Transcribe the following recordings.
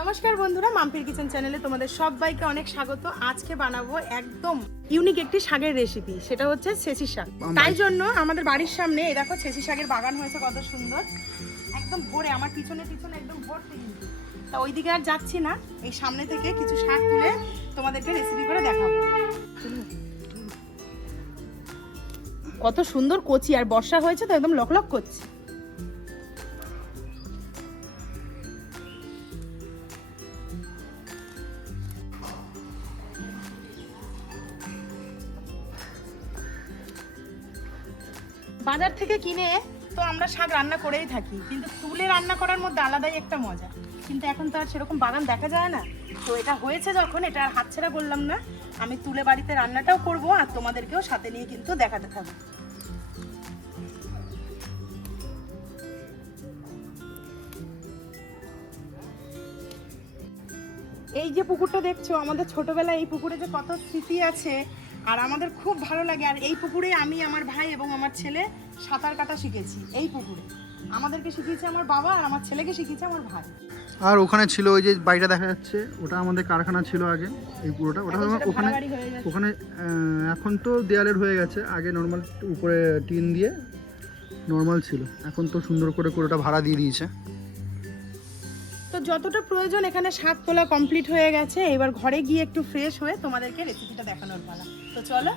নমস্কার বন্ধুরা মাম্পির কিচেন চ্যানেলে তোমাদের সবাইকে অনেক স্বাগত। আজকে বানাবো একদম ইউনিক একটি শাকের রেসিপি সেটা হচ্ছে ছেঁচি শাক। তাই জন্য আমাদের বাড়ির সামনে এই দেখো ছেঁচি শাকের বাগান হয়েছে কত সুন্দর। একদম ভরে আমার পিছনে পিছনে একদম ভরতে কিন্তু তা ওইদিকে আর যাচ্ছি না এই সামনে থেকে কিছু শাক তুলে তোমাদেরকে রেসিপি করে দেখাবো। কত সুন্দর কচি আর বর্ষা হয়েছে তো একদম লকলক করছে। বাজার থেকে কিনে তো আমরা শাক রান্না করেই থাকি, কিন্তু তুলে রান্না করার মধ্যে আলাদাই একটা মজা। কিন্তু এখন তো আর সেরকম বাগান দেখা যায় না। তো এটা হয়েছে যখন, এটা আর হাতছাড়া বললাম না। আমি তুলে বাড়িতে রান্নাটাও করব আর তোমাদেরকেও সাথে নিয়ে কিন্তু দেখাতে থাকব। এই যে পুকুরটা দেখছ, আমাদের ছোটবেলায় এই পুকুরে যে কত স্মৃতি আছে আর আমাদের খুব ভালো লাগে আর এই পুকুরে আমি আমার ভাই এবং আমার ছেলে সাঁতার কাটা শিখেছি এই পুকুরে। আমাদেরকে শিখিয়েছে আমার বাবা আর আমার ছেলেকে শিখিয়েছে আমার ভাই। আর ওখানে ছিল ওই যে বাড়িটা দেখা যাচ্ছে ওটা আমাদের কারখানা ছিল আগে এই পুরোটা। ওটা এখন ওখানে। ওখানে এখন তো দেয়ালের হয়ে গেছে আগে নর্মাল উপরে টিন দিয়ে নর্মাল ছিল। এখন তো সুন্দর করে ওটা ভাড়া দিয়ে দিয়েছে। তো যতটা প্রয়োজন এখানে সাত তোলা কমপ্লিট হয়ে গেছে এবার ঘরে গিয়ে একটু ফ্রেশ হয়ে তোমাদেরকে রেসিপিটা দেখানোর পালা। তো চলো।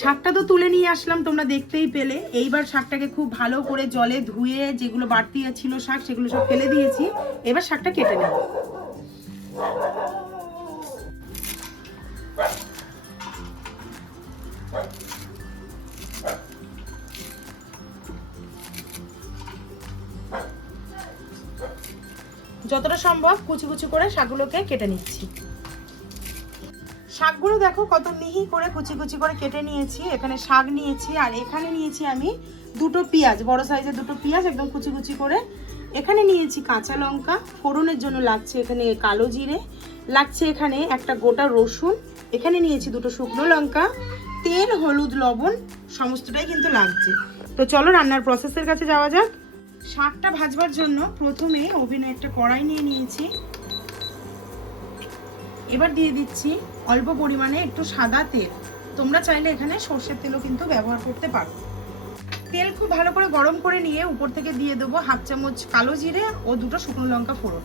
শাকটা তো তুলে নিয়ে আসলাম, তোমরা দেখতেই পেলে। এইবার শাকটাকে খুব ভালো করে জলে ধুয়ে যেগুলো বাড়তি ছিল শাক, সেগুলো সব ফেলে দিয়েছি। এবার শাকটা কেটে নেব। যতটা সম্ভব কুচি কুচি করে শাকগুলোকে কেটে নিচ্ছি। শাকগুলো দেখো কত মিহি করে কুচি কুচি করে কেটে নিয়েছি, এখানে শাক নিয়েছি, আর এখানে নিয়েছি আমি দুটো পেঁয়াজ, বড় সাইজের দুটো পেঁয়াজ একদম কুচি কুচি করে। এখানে নিয়েছি কাঁচা লঙ্কা, ফোড়নের জন্য লাগছে এখানে কালো জিরে, লাগছে এখানে একটা গোটা রসুন, এখানে নিয়েছি দুটো শুকনো লঙ্কা, তেল, হলুদ, লবণ, সমস্তটাই কিন্তু লাগছে। তো চলো রান্নার প্রসেসের কাছে যাওয়া যাক। শাকটা ভাজবার জন্য প্রথমে ওভেনে একটা কড়াই নিয়ে নিয়েছি। এবার দিয়ে দিচ্ছি অল্প পরিমাণে একটু সাদা তেল। তোমরা চাইলে এখানে সর্ষের তেলও কিন্তু ব্যবহার করতে পারো। তেল খুব ভালো করে গরম করে নিয়ে উপর থেকে দিয়ে দেবো হাফ চামচ কালো জিরে ও দুটো শুকনো লঙ্কা ফোড়ন।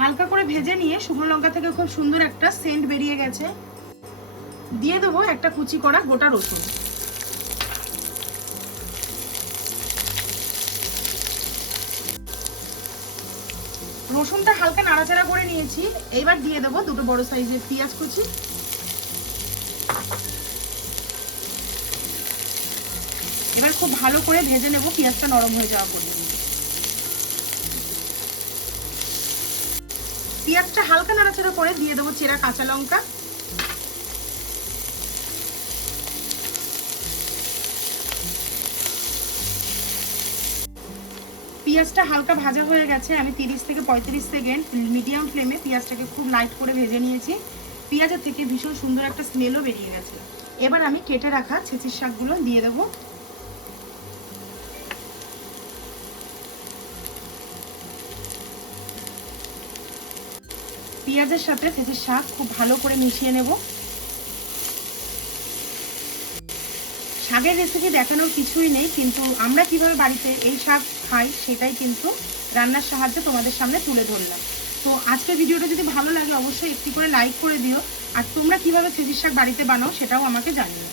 হালকা করে ভেজে নিয়ে শুকনো লঙ্কা থেকে খুব সুন্দর একটা সেন্ট বেরিয়ে গেছে। দিয়ে দেবো একটা কুচি করা গোটা রসুন। রসুনটা হালকা নাড়াচাড়া করে নিয়েছি। এইবার দিয়ে দেবো দুটো বড় সাইজের পেঁয়াজ কুচি। এবার খুব ভালো করে ভেজে নেব, পেঁয়াজটা নরম হয়ে যাওয়া পর্যন্ত। পেঁয়াজটা হালকা নাড়াচাড়া করে দিয়ে দেবো চেরা কাঁচা লঙ্কা। পেঁয়াজটা হালকা ভাজা হয়ে গেছে, আমি তিরিশ থেকে পঁয়ত্রিশ সেকেন্ড মিডিয়াম ফ্লেমে পেঁয়াজটাকে খুব লাইট করে ভেজে নিয়েছি। পেঁয়াজের থেকে ভীষণ সুন্দর একটা স্মেলও বেরিয়ে গেছে। এবার আমি কেটে রাখা ছেঁচির শাকগুলো দিয়ে দেবো। পেঁয়াজের সাথে ছেঁচির শাক খুব ভালো করে মিশিয়ে নেব। শাকের রেসিপি দেখানোর কিছুই নেই, কিন্তু আমরা কীভাবে বাড়িতে এই শাক খাই সেটাই কিন্তু রান্নার সাহায্যে তোমাদের সামনে তুলে ধরলাম। তো আজকের ভিডিওটা যদি ভালো লাগে অবশ্যই একটি করে লাইক করে দিও, আর তোমরা কীভাবে ছেঁচির শাক বাড়িতে বানাও সেটাও আমাকে জানিও।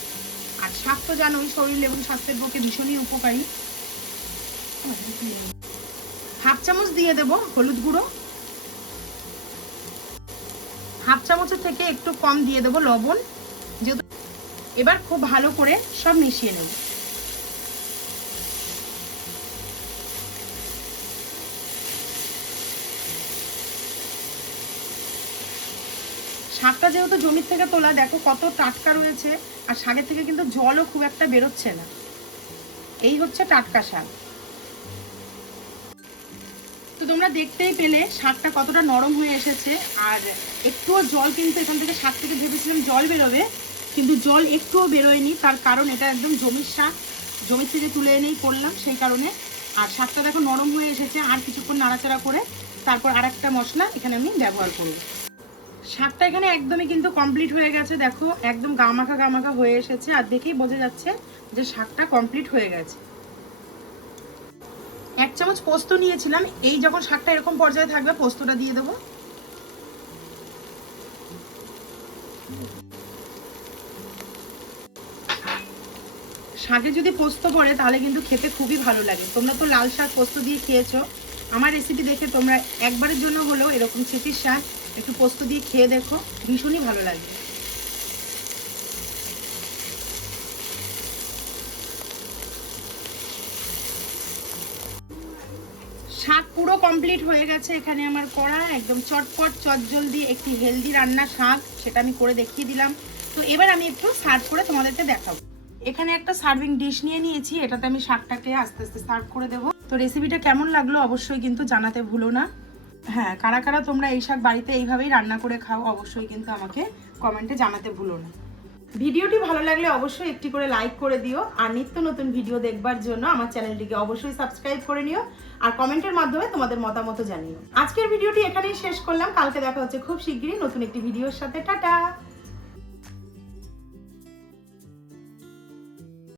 আর শাক তো জানোই, শরীর এবং স্বাস্থ্যের পক্ষে ভীষণই উপকারী। হাফ চামচ দিয়ে দেব হলুদ গুঁড়ো। হাফ চামচের থেকে একটু কম দিয়ে দেবো লবণ, যেহেতু এবার খুব ভালো করে সব মিশিয়ে নেব। শাকটা যেহেতু জমির থেকে তোলা, দেখো কত টাটকা রয়েছে, আর শাকের থেকে কিন্তু জলও খুব একটা বেরোচ্ছে না। এই হচ্ছে টাটকা শাক। তো তোমরা দেখতেই পেলে শাকটা কতটা নরম হয়ে এসেছে, আর একটুও জল কিন্তু এখান থেকে শাক থেকে ভেবেছিলাম জল বেরোবে, কিন্তু জল একটুও বেরোয়নি, তার কারণ এটা একদম জমির শাক জমির থেকে তুলে এনেই করলাম সেই কারণে, আর শাকটা দেখো নরম হয়ে এসেছে, আর কিছুক্ষণ নাড়াচাড়া করে তারপর আর একটা মশলা এখানে আমি ব্যবহার করব। শাকটা এখানে একদমই কিন্তু কমপ্লিট হয়ে গেছে, দেখো, একদম গামাখা গামাখা হয়ে এসেছে, আর দেখেই বোঝা যাচ্ছে যে শাকটা কমপ্লিট হয়ে গেছে। এক চামচ পোস্ত নিয়েছিলাম। এই যখন শাকটা এরকম পর্যায়ে থাকবে, পোস্তটা দিয়ে দেবো। শাকে যদি পোস্ত পড়ে, তাহলে কিন্তু খেতে খুবই ভালো লাগে। তোমরা তো লাল শাক পোস্ত দিয়ে খেয়েছো। আমার রেসিপি দেখে তোমরা একবারের জন্য হলেও এরকম ছেঁচির শাক একটু পোস্ত দিয়ে খেয়ে দেখো। ভীষণই ভালো লাগবে। শাক পুরো কমপ্লিট হয়ে গেছে এখানে আমার করা একদম চটপট, চটজলদি একটি হেলদি রান্না শাক, সেটা আমি করে দেখিয়ে দিলাম। তো এবার আমি একটু সার্ভ করে তোমাদেরকে দেখাবো। এখানে একটা সার্ভিং ডিশ নিয়ে নিয়েছি, এটাতে আমি শাকটাকে আস্তে আস্তে সার্ভ করে দেবো। তো রেসিপিটা কেমন লাগল অবশ্যই কিন্তু জানাতে ভুলো না। হ্যাঁ কারা কারা তোমরা এই শাক বাড়িতে এইভাবেই রান্না করে খাও অবশ্যই কিন্তু আমাকে কমেন্টে জানাতে ভুলো না। ভিডিওটি ভালো লাগলে অবশ্যই একটি করে লাইক করে দিও, আর নিত্য নতুন ভিডিও দেখবার জন্য আমার চ্যানেলটিকে অবশ্যই সাবস্ক্রাইব করে নিও, আর কমেন্টের মাধ্যমে তোমাদের মতামত জানিও। আজকের ভিডিওটি এখানেই শেষ করলাম, কালকে দেখা হচ্ছে খুব শিগগিরই নতুন একটি ভিডিওর সাথে, টাটা!